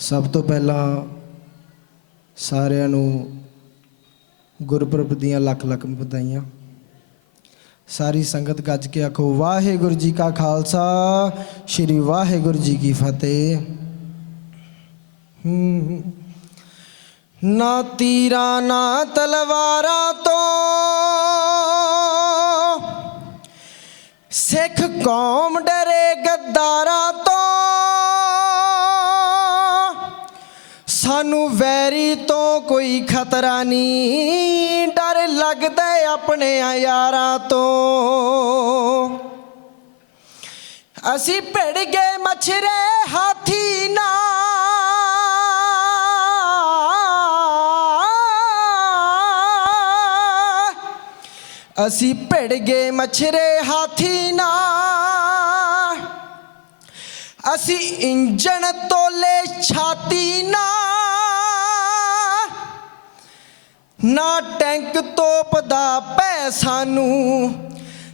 ਸਭ ਤੋਂ ਪਹਿਲਾਂ ਸਾਰਿਆਂ ਨੂੰ ਗੁਰਪੁਰਬ ਦੀਆਂ ਲੱਖ ਲੱਖ ਵਧਾਈਆਂ। ਸਾਰੀ ਸੰਗਤ ਗੱਜ ਕੇ ਆਖੋ, ਵਾਹਿਗੁਰੂ ਜੀ ਕਾ ਖਾਲਸਾ, ਸ੍ਰੀ ਵਾਹਿਗੁਰੂ ਜੀ ਕੀ ਫਤਿਹ। ਨਾ ਤੀਰਾਂ, ਨਾ ਤਲਵਾਰਾਂ ਤੋਂ ਸਿੱਖ ਕੌਮ ਡਰੇ ਗੱਦਾਰਾਂ ਸਾਨੂੰ ਵੈਰੀ ਤੋਂ ਕੋਈ ਖਤਰਾ ਨਹੀਂ। ਡਰ ਲੱਗਦਾ ਆਪਣੇ ਯਾਰਾਂ ਤੋਂ। ਅਸੀਂ ਭਿੜ ਗਏ ਮਛਰੇ ਹਾਥੀ ਨਾ ਅਸੀਂ ਭਿੜ ਗਏ ਮਛਰੇ ਹਾਥੀ ਨਾ ਅਸੀਂ ਇੰਜਣ ਤੋਲੇ ਛਾਤੀ ਨਾ ਨਾ ਟੈਂਕ ਤੋਪਦਾ ਪੈ ਸਾਨੂੰ।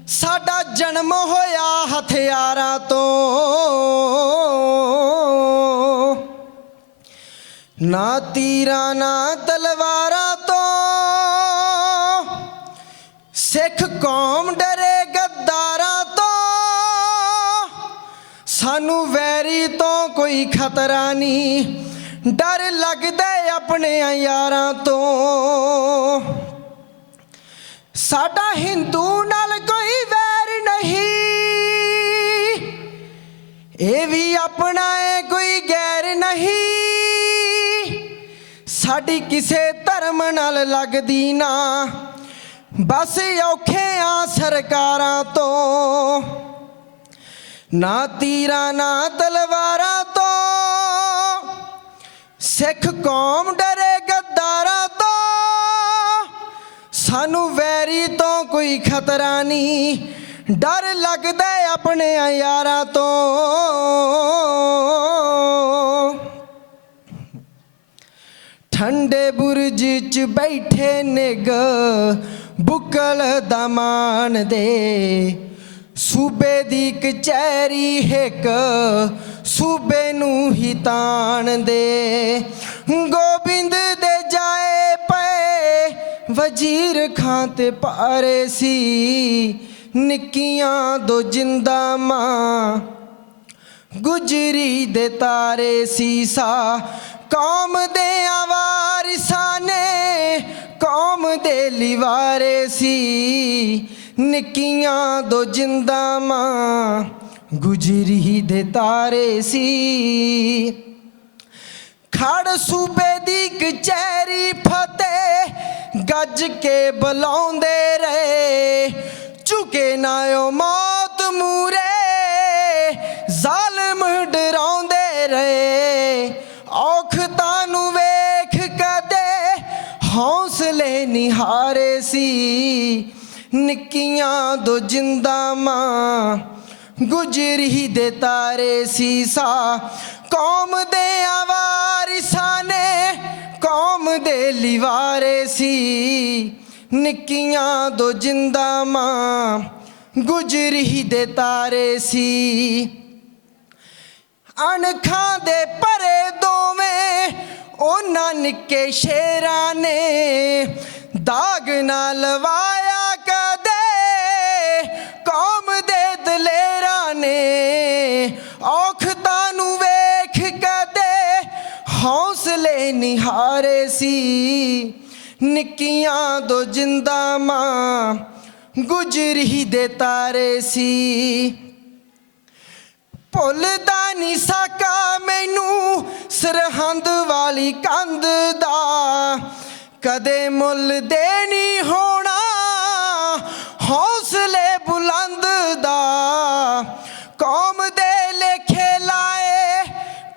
ਸਾਡਾ ਜਨਮ ਹੋਇਆ ਹਥਿਆਰਾਂ ਤੋਂ। ਨਾ ਤੀਰਾਂ, ਨਾ ਤਲਵਾਰਾਂ ਤੋਂ। ਸਿੱਖ ਕੌਮ ਡਰੇ ਗੱਦਾਰਾਂ ਤੋਂ। ਸਾਨੂੰ ਵੈਰੀ ਤੋਂ ਕੋਈ ਖਤਰਾ ਨਹੀਂ। ਡਰ ਲੱਗਦਾ ਆਪਣੇ ਯਾਰਾਂ ਤੋਂ। ਸਾਡਾ ਹਿੰਦੂ ਨਾਲ ਕੋਈ ਵੈਰ ਨਹੀਂ। ਇਹ ਵੀ ਆਪਣਾ ਏ ਕੋਈ ਗੈਰ ਨਹੀਂ। ਸਾਡੀ ਕਿਸੇ ਧਰਮ ਨਾਲ ਲੱਗਦੀ ਨਾ। ਬਸ ਔਖੇ ਆ ਸਰਕਾਰਾਂ ਤੋਂ। ਨਾ ਤੀਰਾਂ, ਨਾ ਤਲਵਾਰਾਂ ਤੋਂ। ਸਿੱਖ ਕੌਮ ਡਰੇ ਸਾਨੂੰ ਵੈਰੀ ਤੋਂ ਕੋਈ ਖਤਰਾ ਨਹੀਂ। ਡਰ ਲੱਗਦਾ ਆਪਣੇ ਯਾਰਾਂ ਤੋਂ। ਠੰਡੇ ਬੁਰਜ ਚ ਬੈਠੇ ਨਿਗ ਬੁਕਲ ਦਮਾਨ ਦੇ। ਸੂਬੇ ਦੀ ਕਚਹਿਰੀ ਹਿੱਕ ਸੂਬੇ ਨੂੰ ਹੀ ਤਾਣ ਦੇ। ਗੋਬਿੰਦ ਵਜ਼ੀਰ ਖਾਂ ਤੇ ਪਾਰੇ ਸੀ, ਨਿੱਕੀਆਂ ਦੋ ਜਿੰਦਾ ਮਾਂ। ਗੁਜਰੀ ਦੇ ਤਾਰੇ ਸੀਸਾ, ਕੌਮ ਦੇ ਆਵਾਰਿਸਾਂ ਨੇ ਕੌਮ ਦੇ ਲਿਵਾਰੇ ਸੀ। ਨਿੱਕੀਆਂ ਦੋ ਜਿੰਦਾ ਮਾਂ, ਗੁਜਰੀ ਦੇ ਤਾਰੇ ਸੀ। ਖੜ ਸੂਬੇ ਦੀ ਕਚਹਿਰੀ ਫਤਿਹ ਗੱਜ ਕੇ ਬੁਲਾਉਂਦੇ ਰਹੇ। ਝੁਕੇ ਨਾ ਓ ਮੌਤ ਮੂਰੇ। ਜ਼ਾਲਮ ਡਰਾਉਂਦੇ ਰਹੇ। ਔਖਤਾਂ ਨੂੰ ਵੇਖ ਕਦੇ ਹੌਸਲੇ ਨਿਹਾਰੇ ਸੀ। ਨਿੱਕੀਆਂ ਦੋ ਜਿੰਦਾ ਮਾਂ ਗੁਜਰੀ ਦੇ ਤਾਰੇ ਸੀਸਾ। ਕੌਮ ਦੇ ਆਵਾਰਿਸਾਂ ਦੇ ਲਿਵਾਰੇ ਸੀ। ਨਿੱਕੀਆਂ ਦੋ ਜਿੰਦਾ ਮਾਂ ਗੁਜਰੀ ਦੇ ਤਾਰੇ ਸੀ। ਅਣਖਾਂ ਦੇ ਭਰੇ ਦੋਵੇਂ ਉਹਨਾਂ ਨਿੱਕੇ ਸ਼ੇਰਾਂ ਨੇ ਦਾਗ ਨਾਲ ਲਵਾ ਹੌਸਲੇ ਨਿਹਾਰੇ ਸੀ। ਨਿੱਕੀਆਂ ਦੋ ਜਿੰਦਾ ਮਾਂ ਗੁਜ਼ਰ ਹੀ ਦੇ ਤਾਰੇ ਸੀ। ਭੁੱਲਦਾ ਨਹੀਂ ਸਕਾ ਮੈਨੂੰ ਸਰਹੰਦ ਵਾਲੀ ਕੰਧ ਦਾ। ਕਦੇ ਮੁੱਲ ਦੇ ਨਹੀਂ ਹੋਣਾ, ਹੌਸਲੇ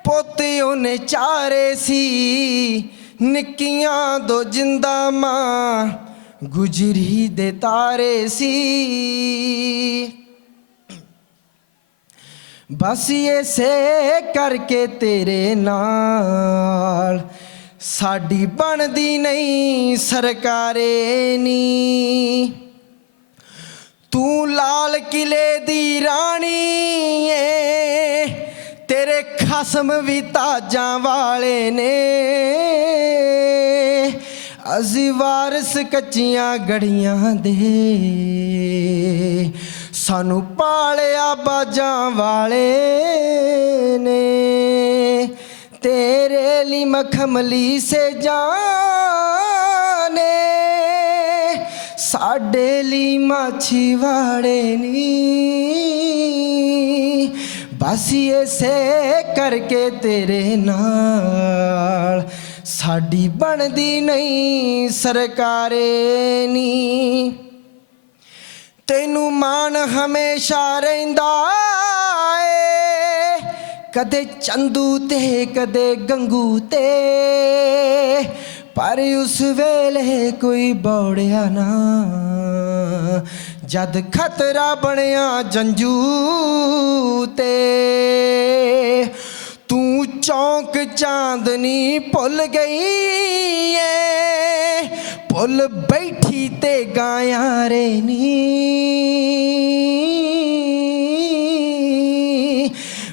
ਪੋਤੇ ਉਹਨੇ ਚਾਰੇ ਸੀ, ਨਿੱਕੀਆਂ ਦੋ ਜਿੰਦਾ ਮਾਂ ਗੁਜਰੀ ਦੇ ਤਾਰੇ ਸੀ। ਬਸ ਇਸੇ ਕਰਕੇ ਤੇਰੇ ਨਾਲ ਸਾਡੀ ਬਣਦੀ ਨਹੀਂ ਸਰਕਾਰੇ ਨੀ। ਤੂੰ ਲਾਲ ਕਿਲੇ ਦੀ ਰਾਂ ਖਸਮ ਵੀ ਤਾਜਾਂ ਵਾਲੇ ਨੇ। ਅਸੀਂ ਵਾਰਿਸ ਕੱਚੀਆਂ ਗੜੀਆਂ ਦੇ। ਸਾਨੂੰ ਪਾਲਿਆ ਬਾਜਾਂ ਵਾਲੇ ਨੇ। ਤੇਰੇ ਲਈ ਮਖਮਲੀ ਸੇ ਜਾਨੇ ਸਾਡੇ ਲਈ ਮਾਛੀ ਵਾੜੇ ਨੀ। ਬਸ ਇਸੇ ਕਰਕੇ ਤੇਰੇ ਨਾਲ। ਸਾਡੀ ਬਣਦੀ ਨਹੀਂ ਸਰਕਾਰੇ ਨੀ। ਤੈਨੂੰ ਮਾਣ ਹਮੇਸ਼ਾ ਰਹਿੰਦਾ ਏ। ਕਦੇ ਚੰਦੂ ਤੇ, ਕਦੇ ਗੰਗੂ ਤੇ। ਪਰ ਉਸ ਵੇਲੇ ਕੋਈ ਬੌੜਿਆ ਨਾ। ਜਦ ਖਤਰਾ ਬਣਿਆ ਜੰਜੂ ਤੇ, ਤੂੰ ਚੌਂਕ ਚਾਂਦਨੀ ਭੁੱਲ ਗਈ ਏ। ਭੁੱਲ ਬੈਠੀ ਤੇ ਗਾਇਆ ਰੇ ਨੀ।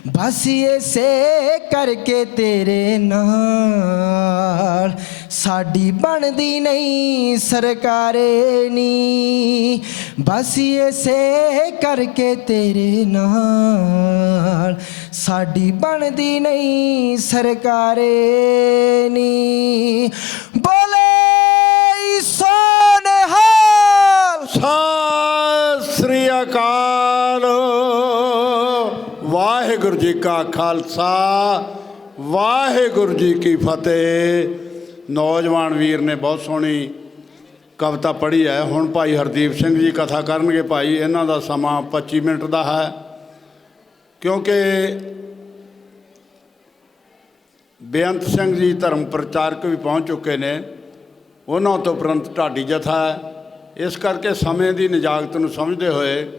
ਬਸ ਇਸੇ ਕਰਕੇ ਤੇਰੇ ਨਾਲ ਸਾਡੀ ਬਣਦੀ ਨਹੀਂ ਸਰਕਾਰੇ ਨੀ। ਬਸ ਇਸੇ ਕਰਕੇ ਤੇਰੇ ਨਾਲ ਸਾਡੀ ਬਣਦੀ ਨਹੀਂ ਸਰਕਾਰੇ ਨੀ ਬੋਲੇ ਸੋਨਹਾਲ ਸਤਿ ਸ੍ਰੀ ਅਕਾਲ। ਵਾਹਿਗੁਰੂ ਜੀ ਕਾ ਖਾਲਸਾ, ਵਾਹਿਗੁਰੂ ਜੀ ਕੀ ਫਤਿਹ। ਨੌਜਵਾਨ ਵੀਰ ਨੇ ਬਹੁਤ ਸੋਹਣੀ ਕਵਿਤਾ ਪੜ੍ਹੀ ਹੈ। ਹੁਣ ਭਾਈ ਹਰਦੀਪ ਸਿੰਘ ਜੀ ਕਥਾ ਕਰਨਗੇ ਭਾਈ। ਇਹਨਾਂ ਦਾ ਸਮਾਂ 25 ਮਿੰਟ ਦਾ ਹੈ। ਕਿਉਂਕਿ ਬੇਅੰਤ ਸਿੰਘ ਜੀ ਧਰਮ ਪ੍ਰਚਾਰਕ ਵੀ ਪਹੁੰਚ ਚੁੱਕੇ ਨੇ। ਉਹਨਾਂ ਤੋਂ ਉਪਰੰਤ ਢਾਡੀ ਜਥਾ ਹੈ। ਇਸ ਕਰਕੇ ਸਮੇਂ ਦੀ ਨਜਾਕਤ ਨੂੰ ਸਮਝਦੇ ਹੋਏ